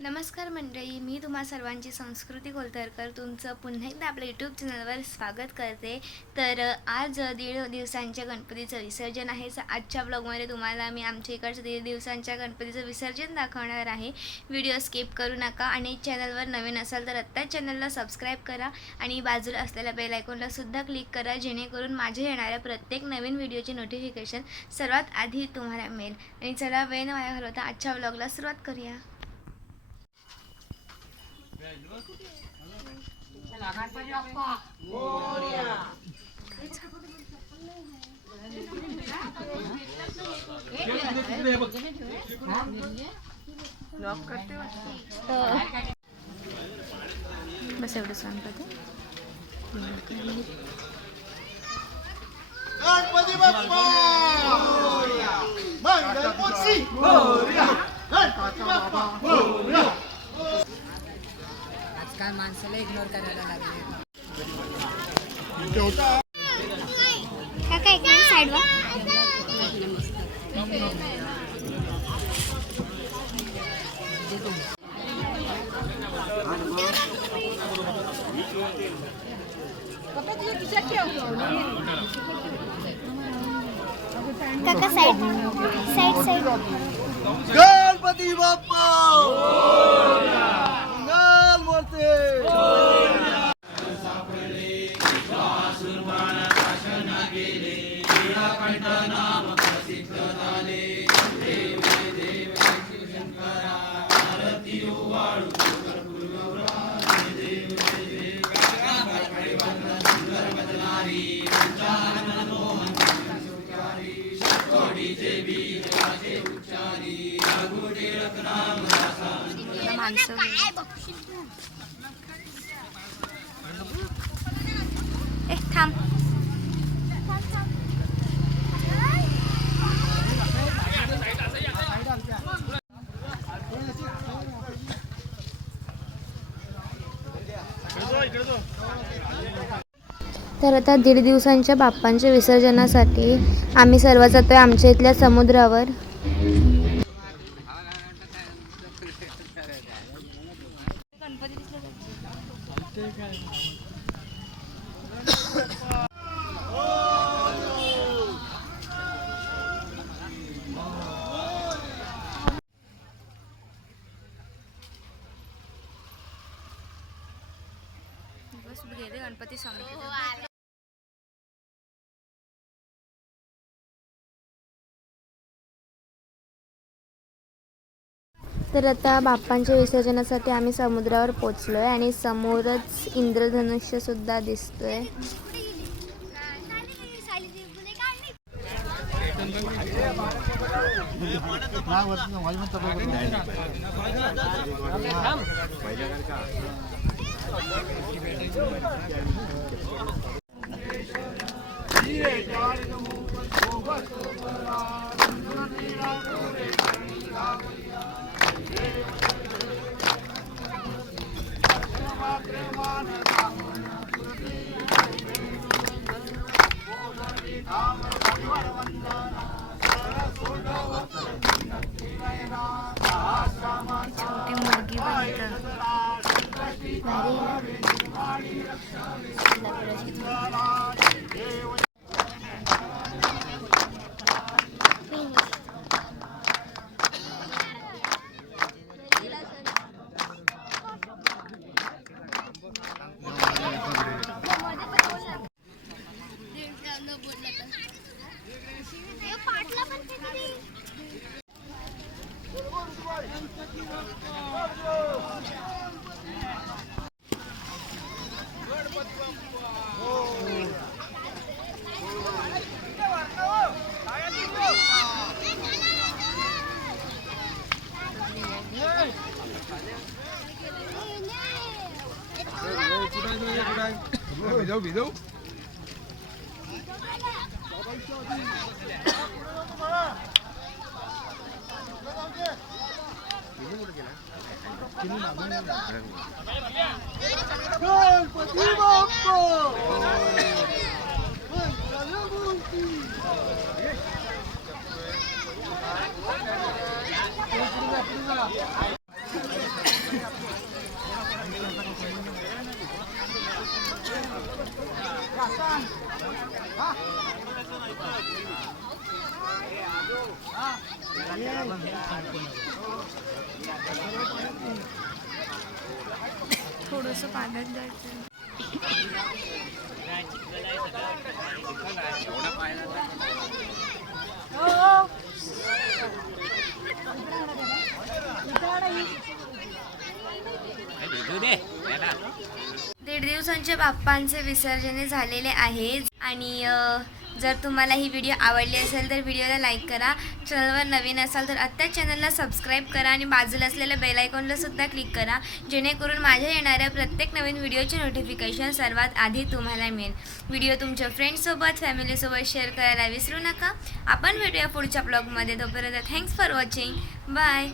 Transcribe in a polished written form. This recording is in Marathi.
नमस्कार मंडळी, मी तुम्हा सर्वांची संस्कृती कोलतरकर तुमचं पुन्हा एकदा आपल्या यूट्यूब चॅनलवर स्वागत करते. तर आज 1.5 दिवसांच्या गणपतीचं विसर्जन आहे. आजच्या ब्लॉगमध्ये तुम्हाला मी आमच्या इकडचं 1.5 दिवसांच्या गणपतीचं विसर्जन दाखवणार आहे. व्हिडिओ स्किप करू नका आणि चॅनलवर नवीन असाल तर आत्ताच चॅनलला सबस्क्राईब करा आणि बाजूला असलेल्या बेल आयकॉनला सुद्धा क्लिक करा, जेणेकरून माझ्या येणाऱ्या प्रत्येक नवीन व्हिडिओची नोटिफिकेशन सर्वात आधी तुम्हाला मिळेल. आणि चला वेळ न वाया घालवता आजच्या ब्लॉगला सुरुवात करूया. बस एवढं सांगते. गणपती बाप्पा मंगलमूर्ती मोरया, गणपती बाप्पा मोरया. आजकाल माणसाला इग्नोर करायला लागले. काका एक मिनिट साईड वा. काका side side side. Ganpati Bappa Mangalmurti. माणसं थांब. तर आता 1.5 दिवसांच्या बाप्पांच्या विसर्जनासाठी आम्ही सर्व जातोय आमच्या इथल्या समुद्रावर. गणपती स्वामी. तर आता बाप्पांच्या विसर्जनासाठी आम्ही समुद्रावर पोचलोय आणि समोरच इंद्रधनुष्य सुद्धा दिसतोय. Video. गणपती बाप्पा मंगलमूर्ती. थोडंसं पाण्यात जायचं. दीड दिवसांच्या बाप्पांचे विसर्जन झालेले आहे आणि जर तुम्हाला ही व्हिडिओ आवडली असेल तर व्हिडिओला लाईक करा. चॅनलवर नवीन असाल तर आत्ता चॅनलला सबस्क्राईब करा आणि बाजूला असलेल्या बेल आयकॉनला सुद्धा क्लिक करा, जेणेकरून माझ्या येणाऱ्या प्रत्येक नवीन व्हिडिओचे नोटिफिकेशन सर्वात आधी तुम्हाला मिळेल. व्हिडिओ तुमच्या फ्रेंड्ससोबत फॅमिलीसोबत शेअर करायला विसरू नका. आपण भेटूया पुढच्या ब्लॉगमध्ये. तोपर्यंत थँक्स फॉर वॉचिंग. बाय.